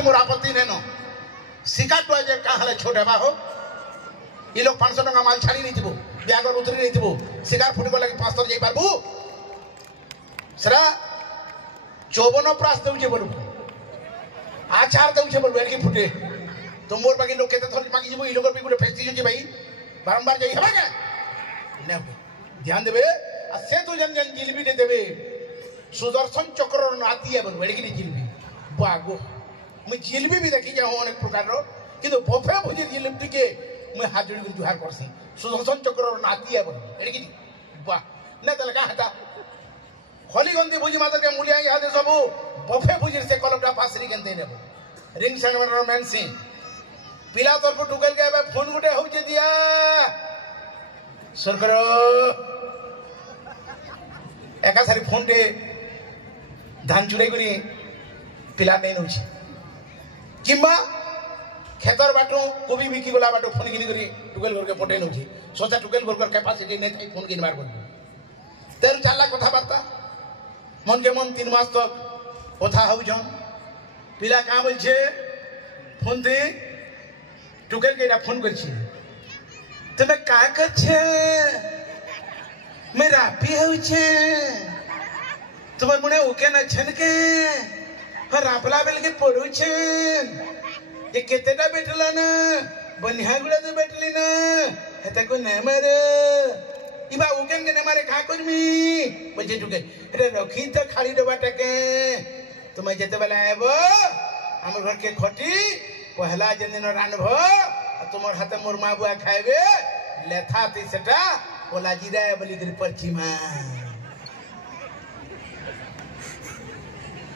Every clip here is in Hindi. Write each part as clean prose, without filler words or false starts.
से मोर आपत्ति नहीं नो शिकार तो जे का हले छोटे बा हो ये लोग 500 टका माल छाड़ी नहीं थिबो ब्यागर उतरी नहीं थिबो शिकार फुट को लगे 500 जाई पारबू सरा 54 प्रास देउछे बोलू आचार देउछे बोलू एकी फुटे तो मोर बाकी लोग केते थोड़ी मागी जीवो ई लोग भी गुटे फेक्सी जोजी भाई बारंबार जाई हेबा के ने ध्यान देबे आ से तो जन जन जिलबी दे देबे सुदर्शन चक्र नाती है बोलू एकी जिलबी बागो मैं जिलबी भी देखी जाऊं अनेक प्रकार रो किंतु बफे भुजी जिलबी के मैं हाथ जोड़ी कर जुहार करसी सुदर्शन चक्र नाती है बोलू एकी वाह ने तले का हटा हलिगंदी भुजी माता के मूल्य याद है सबू बफे भुजी से कलमटा पासरी केनते नेबो रिंग सेरेमनी मेंसी पिला तरफ टुकेल के फोन गुटे होचे दिया सरकार एका सारी फोन टे धान चुराई करी पिला नहीं नउछि किंबा खेतर बाटो कोबी बिकी गला बाटो फोन किनी करी टुकेल घर के पटे नउछि सोचा टुकेल घर कर कैपेसिटी नहीं थाई फोन किन मार बोल तेर चाला कथा बार्ता मन के मन 3 मास तक कथा हउ जन पिला का बोलछे फोन दे टुकेल के फोन करछी तमे का करछे मैं रापी हउ छे तुम्हार मुने ओके न छन के रापला बेल के पड़ू छे ये केतेटा बैठला न बनिया गुला तो बैठली न हेता को न मारे इबा ओकेन के न मारे का करमी बजे टुकेल रे रखी त खाली डबा टके तुम जेते बेला आबो हमर घर के खटी पहला जन दिन रानभ तुमर हाथे मोर माँ बुआ खाएबे लेथा ती सेटा ओला जीरा बोली कर परचिमा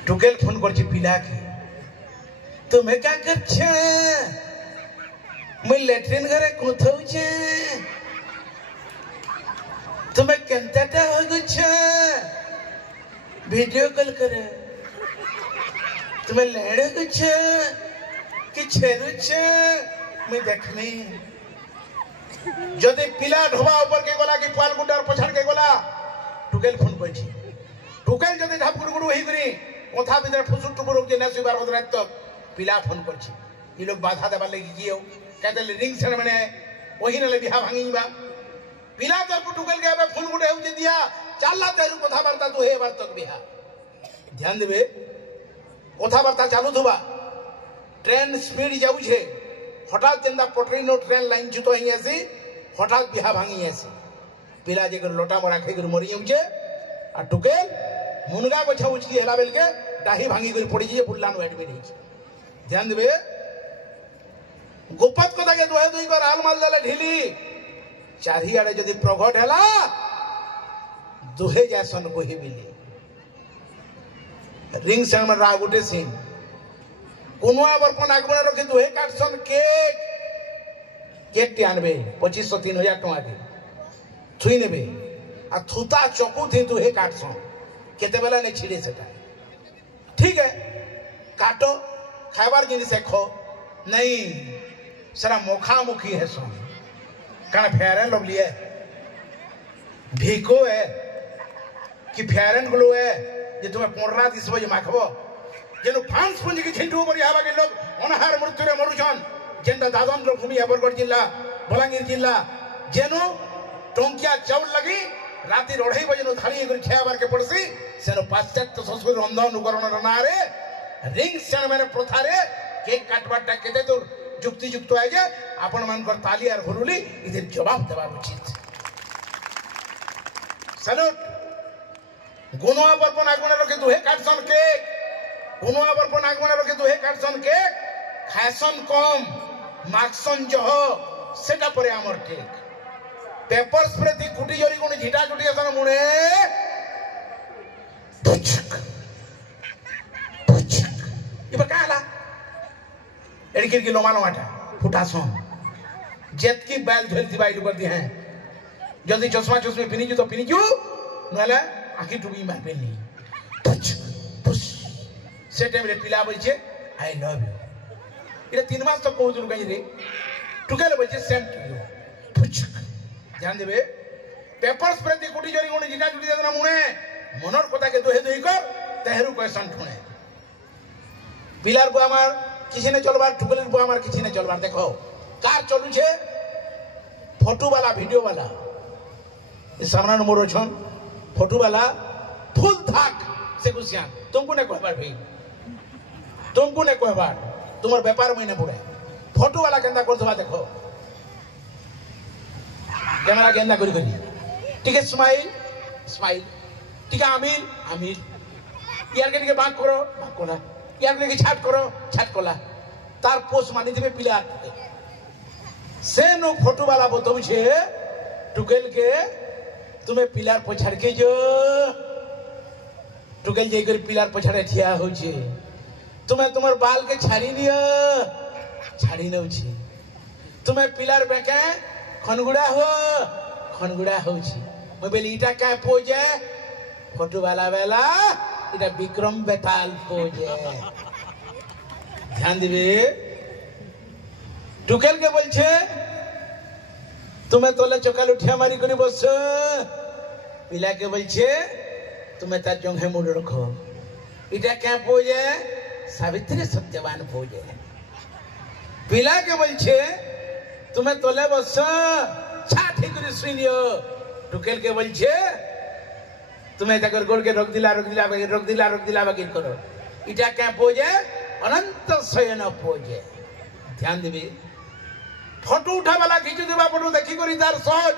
टुकेल फोन करछि पिला के तुम्हें क्या करछे मैं लेट्रिन घरे कोथौ छे तुम्हें केनताटा हो गछे वीडियो कॉल करे तुम्हें लेड़े गछे कि छेरु छे मैं देखनी जदि पिला ढोबा ऊपर के गोला कि पाल गुटार पछाड़ के गोला टुकेल फोन करछि टुकेल जदि धाप गुड़गुड़ होई करी ओथा भीतर फुसुट टुकुर जे नेसु बार रात तक पिला फोन करछि ई लोग बाधा देबा लागि जियो कहते रिंग सेरेमनी ओही नले बिहा भांगीबा पिला तर टुकेल के आबे फोन गुटे होजे दिया चालला तेरु कथा वार्ता तो हे बार तक बिहा ध्यान देबे कथा वार्ता चालू थबा ट्रेन स्पीड जाऊ छे हठात जेंदा पटरी नो ट्रेन लाइन जुतो ही ऐसी हठात बिहा भांगी ऐसी पिला जे कर लोटा मरा खाई कर मरी जाऊ छे आ टुकेल मुनगा बछा उचकी हेला बेल के डाही भांगी कर पड़ी जे बुल्लान एडमिट ही ध्यान देबे गोपत कथा के दोहे दुई कर आलमाल दले ढिली चारी आड़े जदि प्रगट हैला दुहे जैसन कोही बिली रिंग सेरेमनी रा गुटे सीन कोनुआ बरपन आगमन रखी दुहे काटसन केक केक टे आनबे 2500-3000 टका के छुई नेबे आ थुता चकू थे दुहे काटसन केते बेला ने छिड़े सेटा ठीक है काटो खाइबार जिनिस खो नहीं सरा मुखा मुखी है सो काना फेरन लवली है भीको है कि फेरन ग्लो है जे तुम्हें 15 दिस बजे माखबो जेनु फांस पुंजी की छिंटू बरी हावा के लोग अनहार मृत्यु रे मरुछन जेंदा दादन भूमि बरगढ़ जिला बलांगीर जिला जेनु टोंकिया चाउल लगी राती 2:30 बजे नु थाली कर खेबार के पड़सी सेनु पाश्चात्य संस्कृति रंधा अनुकरण नारे रिंग सेरेमनी प्रथा रे केक काटबाटा केते दूर जुक्ति युक्त है जे आपण मान कर ताली आर हुरुली इदे जवाब देबा उचित सैल्यूट गुणवा बरपन आगमन रखे दुहे काटसन केक गुणवा बरपन आगमन रखे दुहे काटसन केक खायसन कम मार्क्सन जह सेटा परे हमर केक पेपर स्प्रे दी कुटी जरी कोन झिटा कुटी असन मुने पुचक पुचक इबा काला एड़किर की लोमानो आटा फुटासो जेत की बैल धोल दिबा इडु कर दी हैं जल्दी चश्मा चश्मे पिनी जो तो पिनी जो नले आखी टुबी मार पेली पुच पुस से टाइम रे पिला बोल छे आई लव यू इरे 3 मास तक कहू दुनु कहि रे टुकेल बोल छे सेम टू यू पुच ध्यान देबे पेपर स्प्रे दी कुटी जरी कोन जिटा जुटी देना मुने मनर कथा के दोहे दोही कर तेहरू क्वेश्चन ठुने पिलार को हमार किसी ने चलबार टुकलेर बुआ मार किसी ने चलबार देखो कार चलू छे फोटो वाला वीडियो वाला सामना नंबर अछन फोटो वाला फुल थाक से गुसिया तुमको ने कहबार भाई तुमको ने कहबार तुम्हार व्यापार महीने पड़े फोटो वाला केंदा करथबा देखो कैमरा केंदा करी ठीक है स्माइल स्माइल ठीक है आमिर आमिर यार के बाक करो बाक कोला यार के छाट करो छाट कोला तार पोस्ट मानी दिबे पिला से नो फोटो वाला बोतम छे टुकेल के तुम्हें पिलार पछाड़ के जो टुकेल जे कर पिलार पछाड़े ठिया हो छे तुम्हें तुम्हार बाल के छाड़ी नियो छाड़ी न छी तुम्हें पिलार बेके खनगुड़ा हो छी मैं बेली इटा का पोजे फोटो वाला वेला इटा विक्रम बेताल पोजे ध्यान दिबे टुकेल के बोल छे तुम्हें तोले चकाल उठिया मारी करी बस पिला के बोल छे तुम्हें तार जंघे मुड़ रखो इटा क्या पोजे सावित्री सत्यवान पोजे पिला के बोल छे तुम्हें तोले बस छाठी करी सुनियो टुकेल के बोल छे तुम्हें तकर गोड़ के रोक दिला बगिर करो इटा क्या पोजे अनंत शयन पोजे ध्यान देबे फोटो उठा वाला खींच देबा फोटो देखी करी तार सज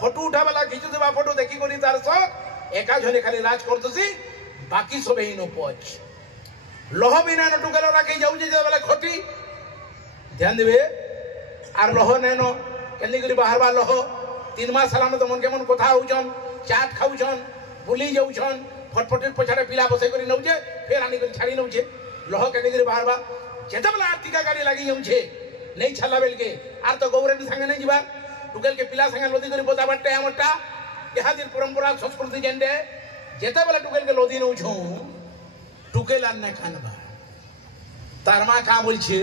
फोटो उठा वाला खींच देबा फोटो देखी करी तार सज एका जने खाली राज करतसी बाकी सब ही नो पच लोह बिना न टुकेल राखी जाऊ जे वाला खटी ध्यान देबे आर लोह नेनो केली करी बाहर बा लोह 3 मास सालानो तो मन के मन कथा होउछन चाट खाउछन बुली जाउछन फटफटी पछाड़े पिला बसै करी नउजे फेर आनी करी छाड़ी नउजे लोह केली करी बाहर बा जेते वाला आर्थिका गाड़ी लागी जाउछे नहीं छला बेल के आर तो गौरव संगे नहीं जीवा टुकेल के पिला संगे लोदी करी बोता बट्टे हमटा यहा दिन परंपरा संस्कृति जेंडे जेते वाला टुकेल के लोदी नउ छु टुकेल अन्ने खानबा तारमा का बोल छे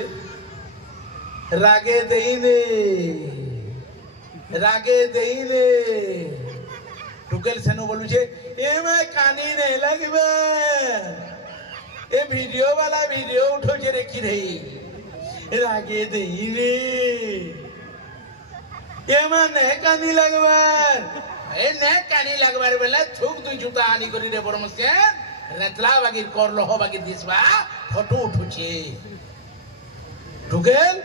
रागे देइने टुकेल सेनो बोलु छे ए में कानी नहीं लगबे ए वीडियो वाला वीडियो उठो जे देखी रही रागे देइने ए में ने कानी लगबार ए ने कानी लगबार बेला थुक दुई जुता आनी करी रे बरमसे रेतला बागिर कर लोह बागिर दिसबा फोटो उठुछे टुकेल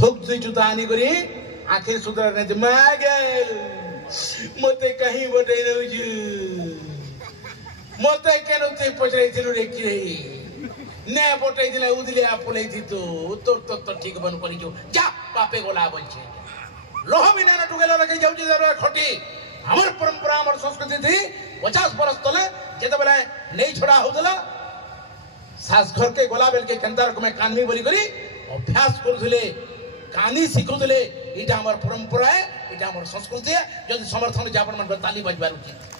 थुक दुई जुता आनी करी आखिर सुधर ने मागेल मते कहीं बटे नउजु मते केनो ते पचरे थिलु रे की रे ने बटे दिले उदिले आपले थी तो ठीक बन करी जो जा पापे गोला बोलछे लोह बिना न टुकेल रखे जाउ जे खटी हमर परंपरा हमर संस्कृति थी 50 बरस तले जेते बेले नहीं छोड़ा होतला सास घर के गोला बेल के कंदार को मैं कानमी बोली करी अभ्यास करथले कानी सिखुथले इटा हमर परंपरा है इटा हमर संस्कृति है जदि समर्थन जापन मन ताली बजबार उचित